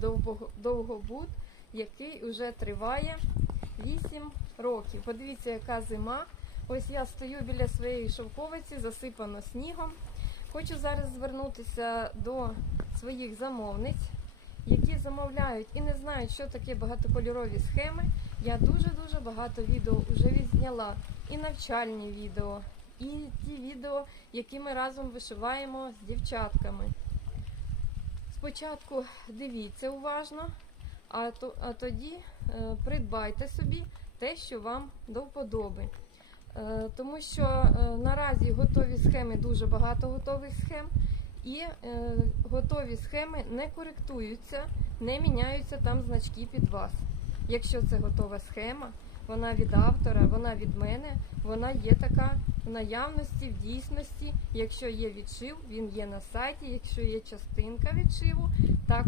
довго- довгобуд, який вже триває 8 років. Подивіться, яка зима. Ось я стою біля своєї шовковиці, засипано снігом. Хочу зараз звернутися до своїх замовниць, які замовляють і не знають, що таке багатокольорові схеми. Я дуже-дуже багато відео вже відзняла. І навчальні відео, і ті відео, які ми разом вишиваємо з дівчатками. Спочатку дивіться уважно, а, то, а тоді е, придбайте собі те, що вам до вподоби. Е, тому що е, наразі готові схеми, дуже багато готових схем, і готові схеми не коректуються, не міняються там значки під вас. Якщо це готова схема, вона від автора, вона від мене, вона є така в наявності, в дійсності. Якщо є відшив, він є на сайті. Якщо є частинка відшиву, так